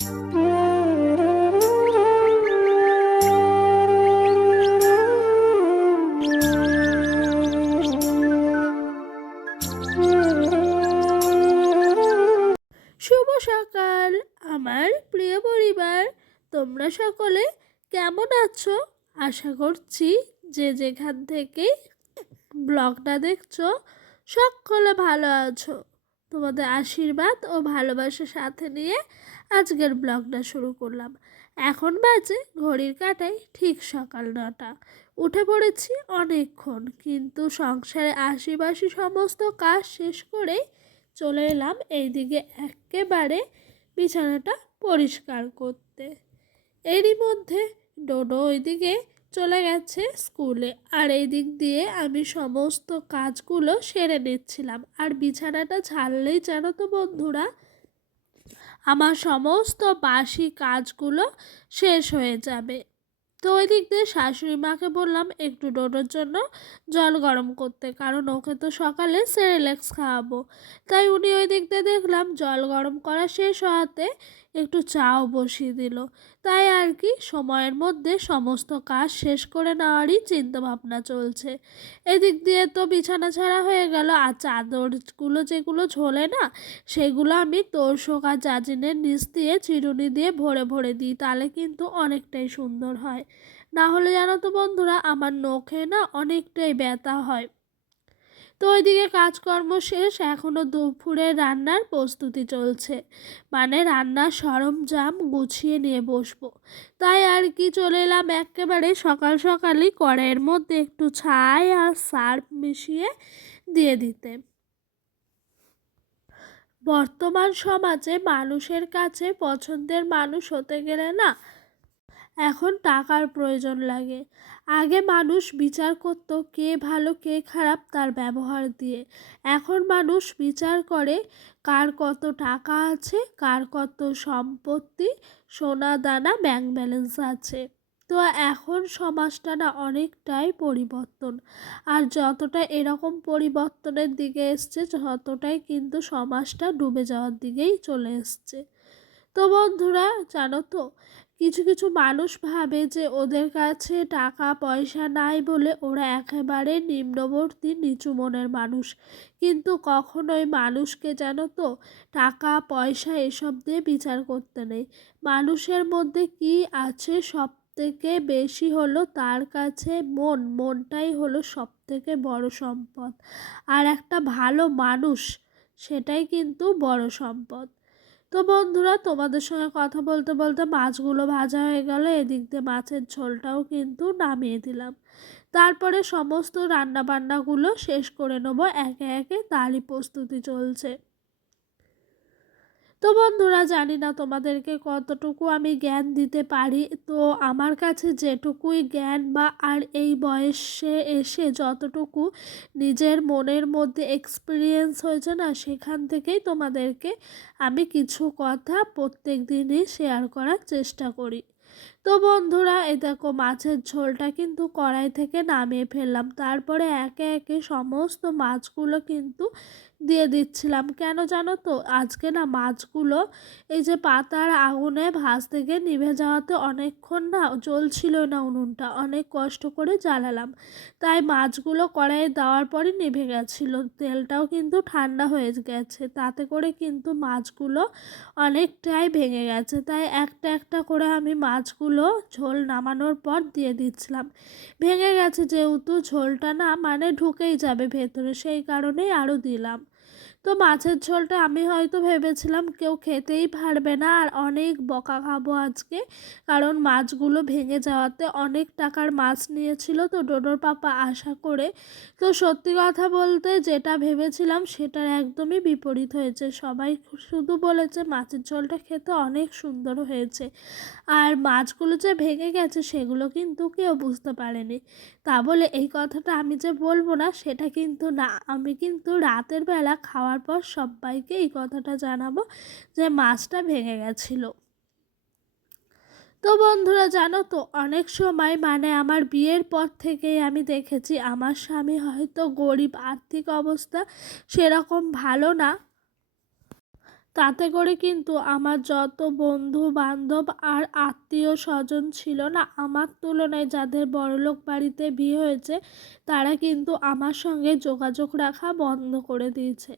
শুভ সকাল আমার প্রিয় পরিবার, তোমরা সকলে কেমন আছো? আশা করছি যে যেখান থেকে ব্লগটা দেখছো সকলে ভালো আছো। তোমাদের আশীর্বাদ ও ভালোবাসার সাথে নিয়ে আজকের ব্লগটা শুরু করলাম। এখন বাজে ঘড়ির কাঁটায় ঠিক সকাল 9টা। উঠে পড়েছি অনেকক্ষণ, কিন্তু সংসারে আশিবাসি সমস্ত কাজ শেষ করেই চলে এলাম এইদিকে একেবারে বিছানাটা পরিষ্কার করতে। এরই মধ্যে ডোডো ওইদিকে চলে গেছে স্কুলে, আর এই দিক দিয়ে আমি সমস্ত কাজগুলো সেরে নিচ্ছিলাম। আর বিছানাটা ঝাড়লেই জানো তো বন্ধুরা, আমার সমস্ত বাসি কাজগুলো শেষ হয়ে যাবে। তো ওই দিক দিয়ে শাশুড়ি মাকে বললাম একটু ডোডোর জন্য জল গরম করতে, কারণ ওকে তো সকালে সেরেল্যাক্স খাওয়াবো। তাই উনি ওই দিক দিয়ে দেখলাম জল গরম করা শেষ হওয়াতে একটু চাও বসিয়ে দিল। তাই আর কি সময়ের মধ্যে সমস্ত কাজ শেষ করে নেওয়ারই চিন্তা ভাবনা চলছে। এদিক দিয়ে তো বিছানা ছাড়া হয়ে গেল, আর চাদরগুলো যেগুলো ঝোলে না, সেগুলো আমি তোড়সোক আর জাজিনের নিচ দিয়ে চিরুনি দিয়ে ভরে ভরে দিই, তাহলে কিন্তু অনেকটাই সুন্দর হয়। না হলে জানো তো বন্ধুরা, আমার নখে না অনেকটাই ব্যথা হয়। তো ওইদিকে কাজকর্ম শেষ, এখনও দুপুরের রান্নার প্রস্তুতি চলছে, মানে রান্নার সরঞ্জাম গুছিয়ে নিয়ে বসবো। তাই আর কি চলে এলাম একেবারে সকাল সকালই কড়াইয়ের মধ্যে একটু ছাই আর সার্ফ মিশিয়ে দিয়ে দিতে। বর্তমান সমাজে মানুষের কাছে পছন্দের মানুষ হতে গেলে না এখন টাকার প্রয়োজন লাগে। আগে মানুষ বিচার করত কে ভালো কে খারাপ তার ব্যবহার দিয়ে, এখন মানুষ বিচার করে কার কত টাকা আছে, কার কত সম্পত্তি, সোনা দানা ব্যাংক ব্যালেন্স আছে। তো এখন সমাজটা না অনেকটাই পরিবর্তন, আর যতটা এরকম পরিবর্তনের দিকে এসছে ততটাই কিন্তু সমাজটা ডুবে যাওয়ার দিকেই চলে এসছে। তো বন্ধুরা জানো তো, কিছু কিছু মানুষ ভাবে যে ওদের কাছে টাকা পয়সা নাই বলে ওরা একেবারে নিম্নবর্তী নিচু মনের মানুষ, কিন্তু কখনোই মানুষকে জানো তো টাকা পয়সা এসব দিয়ে বিচার করতে নেই। মানুষের মধ্যে কি আছে সব থেকে বেশি হলো তার কাছে মনটাই হলো সব থেকে বড় সম্পদ। আর একটা ভালো মানুষ, সেটাই কিন্তু বড় সম্পদ। তো বন্ধুরা, তোমাদের সঙ্গে কথা বলতে বলতে মাছগুলো ভাজা হয়ে গেল, এদিক দিয়ে মাছের ঝোলটাও কিন্তু নামিয়ে দিলাম। তারপরে সমস্ত রান্নাবান্নাগুলো শেষ করে নেবো একে একে, তারই প্রস্তুতি চলছে। তো বন্ধুরা, জানি না তোমাদেরকে কতটুকু আমি জ্ঞান দিতে পারি। তো আমার কাছে যেটুকুই জ্ঞান বা আর এই বয়সে এসে যতটুকু নিজের মনের মধ্যে এক্সপিরিয়েন্স হয়েছে না, সেখান থেকেই তোমাদেরকে আমি কিছু কথা প্রত্যেক দিনই শেয়ার করার চেষ্টা করি। তো বন্ধুরা, এই দেখো মাছের ঝোলটা কিন্তু কড়াই থেকে নামিয়ে ফেললাম। তারপরে একে একে সমস্ত মাছগুলো কিন্তু দিয়ে দিচ্ছিলাম। কেন জানো তো, আজকে না মাছগুলো এই যে পাতার আগুনে ভাজতে গিয়ে নিভে যাওয়াতে অনেকক্ষণ না জ্বলছিল না, উনুনটা অনেক কষ্ট করে জ্বালালাম, তাই মাছগুলো কড়াইয়ে দেওয়ার পরই নিভে গেছিলো। তেলটাও কিন্তু ঠান্ডা হয়ে গেছে, তাতে করে কিন্তু মাছগুলো অনেকটাই ভেঙে গেছে। তাই একটা একটা করে আমি মাছগুলো ঝোল নামানোর পর দিয়ে দিচ্ছিলাম। ভেঙে গেছে যেহেতু, ঝোলটা না মানে ঢুকেই যাবে ভেতরে, সেই কারণেই আরও দিলাম। তো মাছের ঝোলটা আমি হয়তো ভেবেছিলাম কেউ খেতেই পারবে না, আর অনেক বকা খাবো আজকে, কারণ মাছগুলো ভেঙে যাওয়াতে অনেক টাকার মাছ নিয়েছিল তো ডোডোর পাপা আশা করে। তো সত্যি কথা বলতে যেটা ভেবেছিলাম সেটার একদমই বিপরীত হয়েছে। সবাই শুধু বলেছে মাছের ঝোলটা খেতে অনেক সুন্দর হয়েছে, আর মাছগুলো যে ভেঙে গেছে সেগুলো কিন্তু কেউ বুঝতে পারেনি। তা বলে এই কথাটা আমি যে বলবো না সেটা কিন্তু না, আমি কিন্তু রাতের বেলা খাওয়ার পর সবাইকে এই কথাটা জানাবো যে মাছটা ভেঙে গেছিলো। তো বন্ধুরা জানো তো, অনেক সময় মানে আমার বিয়ের পর থেকেই আমি দেখেছি আমার স্বামী হয়তো গরিব, আর্থিক অবস্থা সেরকম ভালো না, তাতে করে কিন্তু আমার যত বন্ধু বান্ধব আর আত্মীয় স্বজন ছিল না, আমার তুলনায় যাদের বড়লোক বাড়িতে বিয়ে হয়েছে তারা কিন্তু আমার সঙ্গে যোগাযোগ রাখা বন্ধ করে দিয়েছে।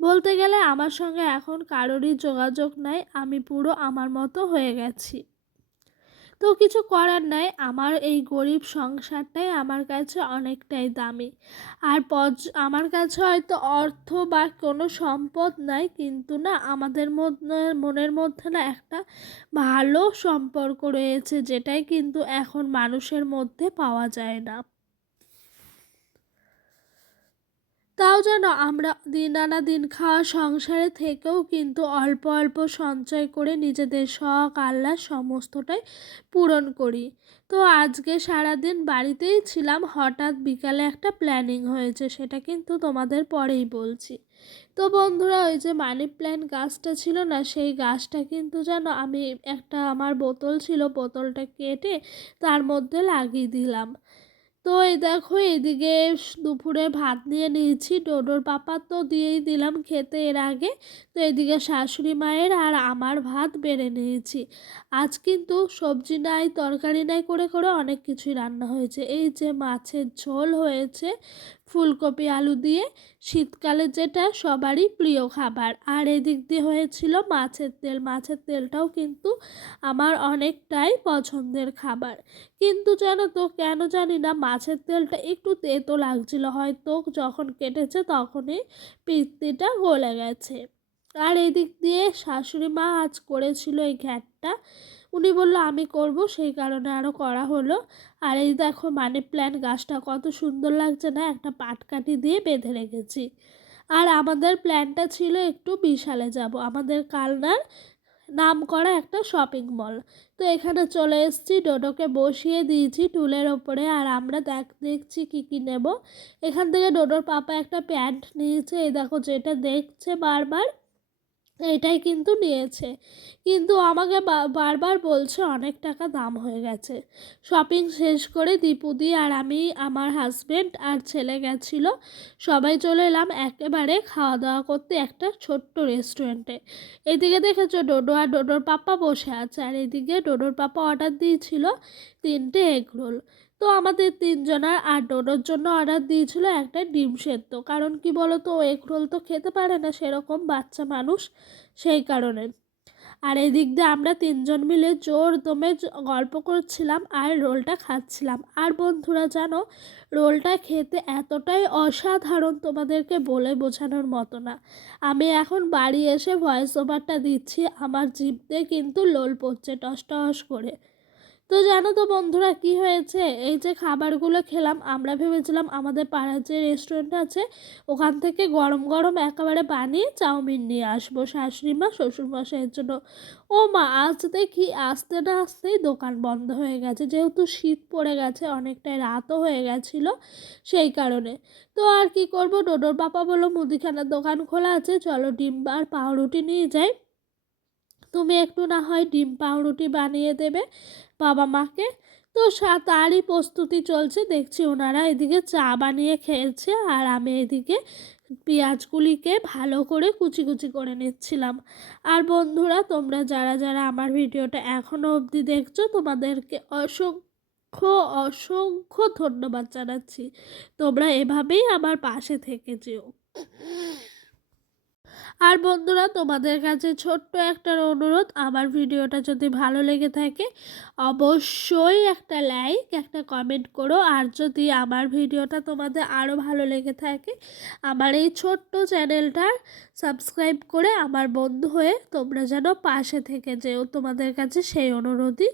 বলতে গেলে আমার সঙ্গে এখন কারোরই যোগাযোগ নাই, আমি পুরো আমার মতো হয়ে গেছি। তো কিছু করার নাই, আমার এই গরিব সংসারটাই আমার কাছে অনেকটাই দামি। আর আমার কাছে হয়তো অর্থ বা কোনো সম্পদ নাই, কিন্তু না আমাদের মধ্যে মনের মধ্যে না একটা ভালো সম্পর্ক রয়েছে, যেটাই কিন্তু এখন মানুষের মধ্যে পাওয়া যায় না। তাও যেন আমরা দিন আনা দিন খাওয়া সংসারে থেকেও কিন্তু অল্প অল্প সঞ্চয় করে নিজেদের শখ আহ্লাদ সমস্তটাই পূরণ করি। তো আজকে সারাদিন বাড়িতেই ছিলাম, হঠাৎ বিকালে একটা প্ল্যানিং হয়েছে, সেটা কিন্তু তোমাদের পরেই বলছি। তো বন্ধুরা, ওই যে মানি প্ল্যান্ট গাছটা ছিল না, সেই গাছটা কিন্তু যেন আমি একটা আমার বোতল ছিল, বোতলটা কেটে তার মধ্যে লাগিয়ে দিলাম। তো এই দেখো এদিকে দুপুরে ভাত নিয়ে নিয়েছি, ডোডোর পাপা তো দিয়েই দিলাম খেতে এর আগে। তো এদিকে শাশুড়ি মায়ের আর আমার ভাত বেড়ে নিয়েছি। আজ কিন্তু সবজি নাই তরকারি নাই করে করে অনেক কিছুই রান্না হয়েছে। এই যে মাছের ঝোল হয়েছে ফুলকপি আলু দিয়ে, শীতকালে যেটা সবারই প্রিয় খাবার। আর এদিক দিয়ে হয়েছিল মাছের তেল, মাছের তেলটাও কিন্তু আমার অনেকটাই পছন্দের খাবার। কিন্তু জানো তো কেন জানি না মাছের তেলটা একটু তেতো লাগছিল, হয়তো যখন কেটেছে তখনই পিত্তিটা গলে গেছে। আর এদিক দিয়ে শাশুড়ি মা আজ করেছিল এই ঘ্যাটটা, উনি বললো আমি করব, সেই কারণে আরও করা হলো। আর এই দেখো মানি প্ল্যান্ট গাছটা কত সুন্দর লাগছে না, একটা পাটকাঠি দিয়ে বেঁধে রেখেছি। আর আমাদের প্ল্যানটা ছিল একটু বিশালে যাব, আমাদের কালনার নাম করা একটা শপিং মল। তো এখানে চলে এসেছি, ডোডোকে বসিয়ে দিয়েছি টুলের ওপরে, আর আমরা দেখছি কি কি নেব। এখান থেকে ডোডোর পাপা একটা প্যান্ট নিয়েছে, এই দেখো যেটা দেখছে বারবার এটাই কিন্তু নিয়েছে, কিন্তু আমাকে বারবার বলছে অনেক টাকা দাম হয়ে গেছে। শপিং শেষ করে দীপুদি আর আমি, আমার হাজব্যান্ড আর ছেলে গেছিল, সবাই চলে এলাম একেবারে খাওয়া দাওয়া করতে একটা ছোট্ট রেস্টুরেন্টে। এদিকে দেখেছো ডোডো আর ডোডোর পাপা বসে আছে, আর এদিকে ডোডোর পাপা অর্ডার দিয়েছিল 3টে এগ রোল। তো আমাদের তিনজনার আর ডোডোর জন্য অর্ডার দিয়েছিল একটা ডিম সেদ্ধ, কারণ কি বলো তো এগ রোল তো খেতে পারে না সেরকম বাচ্চা মানুষ, সেই কারণে। আর এদিক দিয়ে আমরা তিনজন মিলে জোর দমে গল্প করছিলাম আর রোলটা খাচ্ছিলাম। আর বন্ধুরা জানো, রোলটা খেতে এতটাই অসাধারণ, তোমাদেরকে বলে বোঝানোর মতো না। আমি এখন বাড়ি এসে ভয়েস ওভারটা দিচ্ছি, আমার জিভ দিয়ে কিন্তু লোল পড়ছে টস টস করে। তো জানো তো বন্ধুরা কি হয়েছে, এই যে খাবারগুলো খেলাম, আমরা ভেবেছিলাম আমাদের পাড়ার যে রেস্টুরেন্ট আছে ওখান থেকে গরম গরম একেবারে বানিয়ে চাউমিন নিয়ে আসবো শাশুড়ি মা শ্বশুরমশাইয়ের জন্য। ও মা, আজ দেখি আসতে না আসতেই দোকান বন্ধ হয়ে গেছে, যেহেতু শীত পড়ে গেছে অনেকটাই রাতও হয়ে গেছিলো, সেই কারণে। তো আর কি করব, ডোডোর পাপা বললো মুদিখানার দোকান খোলা আছে, চলো ডিম আর পাউরুটি নিয়ে যাই, তুমি একটু না হয় ডিম পাউরুটি বানিয়ে দেবে বাবা মাকে। তো তারই প্রস্তুতি চলছে, দেখছি ওনারা এদিকে চা বানিয়ে খেয়েছে আর আমি এদিকে পেঁয়াজগুলিকে ভালো করে কুচি কুচি করে নিচ্ছিলাম। আর বন্ধুরা, তোমরা যারা যারা আমার ভিডিওটা এখনও অবধি দেখছো তোমাদেরকে অসংখ্য অসংখ্য ধন্যবাদ জানাচ্ছি, তোমরা এভাবেই আমার পাশে থেকে যেও। আর বন্ধুরা, তোমাদের কাছে ছোট্ট একটা অনুরোধ, আমার ভিডিওটা যদি ভালো লেগে থাকে অবশ্যই একটা লাইক একটা কমেন্ট করো। আর যদি আমার ভিডিওটা তোমাদের আরও ভালো লেগে থাকে আমার এই ছোট্ট চ্যানেলটার সাবস্ক্রাইব করে আমার বন্ধু হয়ে তোমরা যেন পাশে থেকে যেও, তোমাদের কাছে সেই অনুরোধই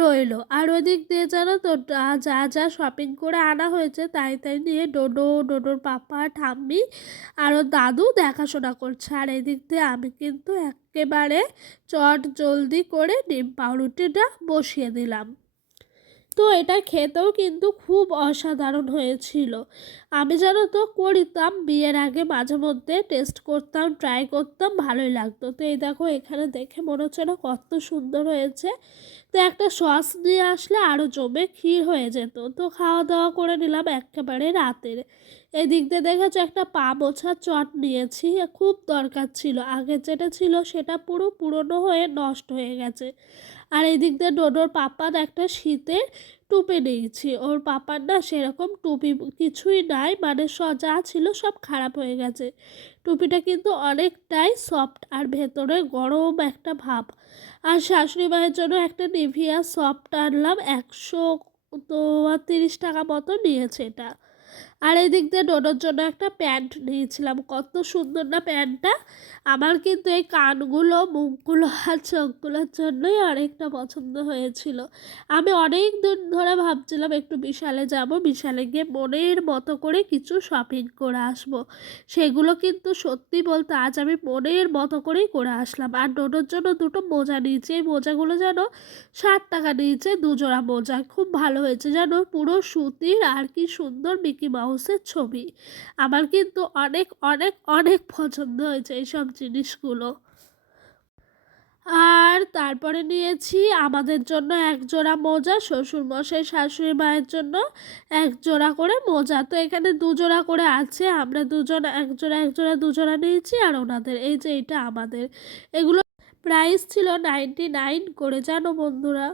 রইল। আর ওই দিক দিয়ে জানো তো যা যা শপিং করে আনা হয়েছে তাই তাই নিয়ে ডোডোর পাপা ঠাম্মি আরও দাদু দেখাশোনা করছে, আর এদিক দিয়ে আমি কিন্তু একেবারে চট জলদি করে ডিম পাউরুটিটা বসিয়ে দিলাম। তো এটা খেতেও কিন্তু খুব অসাধারণ হয়েছিল। আমি জানো তো করতাম বিয়ের আগে মাঝে মধ্যে টেস্ট করতাম, ট্রাই করতাম, ভালোই লাগতো। তো এই দেখো এখানে দেখে মনে হচ্ছে না কত সুন্দর হয়েছে। তো একটা সস নিয়ে আসলে আরও জমে ক্ষীর হয়ে যেত। তো খাওয়া দাওয়া করে নিলাম একেবারে রাতের। এদিক দিয়ে দেখেছো একটা পা মোছার চট নিয়েছি, খুব দরকার ছিল। আগের যেটা ছিল সেটা পুরো পুরনো হয়ে নষ্ট হয়ে গেছে। আর এদিক দিয়ে ডোডোর পাপার একটা শীতের টুপি নিয়েছি। ওর পাপার না সেরকম টুপি কিছুই নাই, মানে যা ছিল সব খারাপ হয়ে গেছে। টুপিটা কিন্তু অনেকটাই সফট আর ভেতরে গরম একটা ভাব। আর শাশুড়ি মায়ের জন্য একটা নিভিয়া সফট আনলাম, 130 টাকা মতো নিয়েছে এটা। আর এই দিক দিয়ে ডোডোর জন্য একটা প্যান্ট নিয়েছিলাম, কত সুন্দর না প্যান্টটা। আমার কিন্তু এই কানগুলো, মুখগুলো আর চোখগুলোর জন্যই অনেকটা পছন্দ হয়েছিল। আমি অনেক দিন ধরে ভাবছিলাম একটু বিশালে যাব, বিশালে গিয়ে মনের মতো করে কিছু শপিং করে আসবো। সেগুলো কিন্তু সত্যি বলতে আজ আমি মনের মতো করেই করে আসলাম। আর ডোডোর জন্য দুটো মোজা নিয়েছি, এই মোজাগুলো যেন 60 টাকা নিয়েছে দুজোড়া মোজা, খুব ভালো হয়েছে যেন, পুরো সুতির আর কি সুন্দর মিকি মাউসের ছবি। আমার কিন্তু অনেক অনেক অনেক পছন্দ হয়েছে এইসব জিনিসগুলো। আর তারপরে নিয়েছি আমাদের জন্য এক জোড়া মোজা, শ্বশুরমশাই শাশুড়ি মায়ের জন্য এক জোড়া করে মোজা। তো এখানে দুজোড়া করে আছে, আমরা দুজন এক জোড়া এক জোড়া দুজোড়া নিয়েছি, আর ওনাদের এই যে এটা আমাদের। এগুলো প্রাইস ছিল 99 করে, জানো বন্ধুরা।